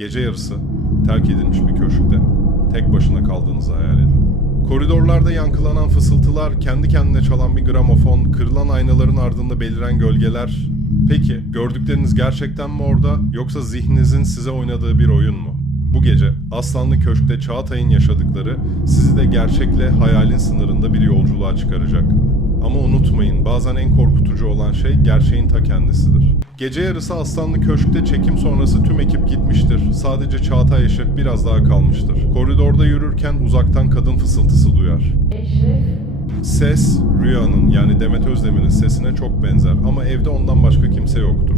Gece yarısı terk edilmiş bir köşkte tek başına kaldığınızı hayal edin. Koridorlarda yankılanan fısıltılar, kendi kendine çalan bir gramofon, kırılan aynaların ardında beliren gölgeler. Peki gördükleriniz gerçekten mi orada yoksa zihninizin size oynadığı bir oyun mu? Bu gece Aslanlı Köşk'te Çağatay'ın yaşadıkları sizi de gerçekle hayalin sınırında bir yolculuğa çıkaracak. Ama unutmayın bazen en korkutucu olan şey gerçeğin ta kendisidir. Gece yarısı Aslanlı Köşk'te çekim sonrası tüm ekip gitmiştir. Sadece Çağatay Eşref biraz daha kalmıştır. Koridorda yürürken uzaktan kadın fısıltısı duyar. Eşref, Ses Rüya'nın yani Demet Özdemir'in sesine çok benzer ama evde ondan başka kimse yoktur.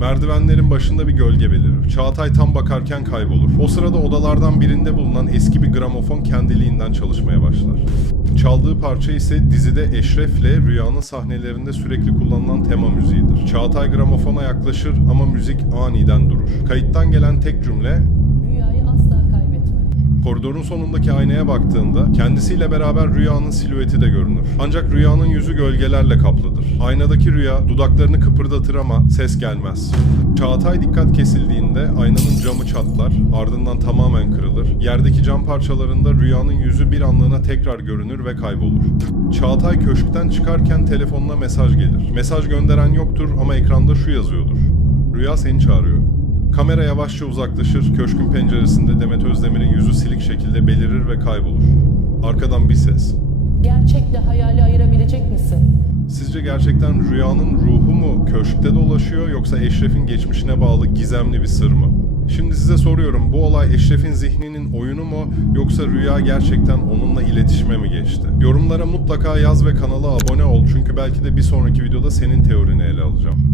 Merdivenlerin başında bir gölge belirir. Çağatay tam bakarken kaybolur. O sırada odalardan birinde bulunan eski bir gramofon kendiliğinden çalışmaya başlar. Çaldığı parça ise dizide Eşref'le Rüya'nın sahnelerinde sürekli kullanılan tema müziğidir. Çağatay gramofona yaklaşır ama müzik aniden durur. Kayıttan gelen tek cümle. Koridorun sonundaki aynaya baktığında kendisiyle beraber rüyanın silüeti de görünür. Ancak rüyanın yüzü gölgelerle kaplıdır. Aynadaki rüya dudaklarını kıpırdatır ama ses gelmez. Çağatay dikkat kesildiğinde aynanın camı çatlar, ardından tamamen kırılır. Yerdeki cam parçalarında rüyanın yüzü bir anlığına tekrar görünür ve kaybolur. Çağatay köşkten çıkarken telefonuna mesaj gelir. Mesaj gönderen yoktur ama ekranda şu yazıyordur. Rüya seni çağırıyor. Kamera yavaşça uzaklaşır, köşkün penceresinde Demet Özdemir'in yüzü silik şekilde belirir ve kaybolur. Arkadan bir ses. Gerçekle hayali ayırabilecek misin? Sizce gerçekten rüyanın ruhu mu köşkte dolaşıyor yoksa Eşref'in geçmişine bağlı gizemli bir sır mı? Şimdi size soruyorum bu olay Eşref'in zihninin oyunu mu yoksa rüya gerçekten onunla iletişime mi geçti? Yorumlara mutlaka yaz ve kanala abone ol çünkü belki de bir sonraki videoda senin teorini ele alacağım.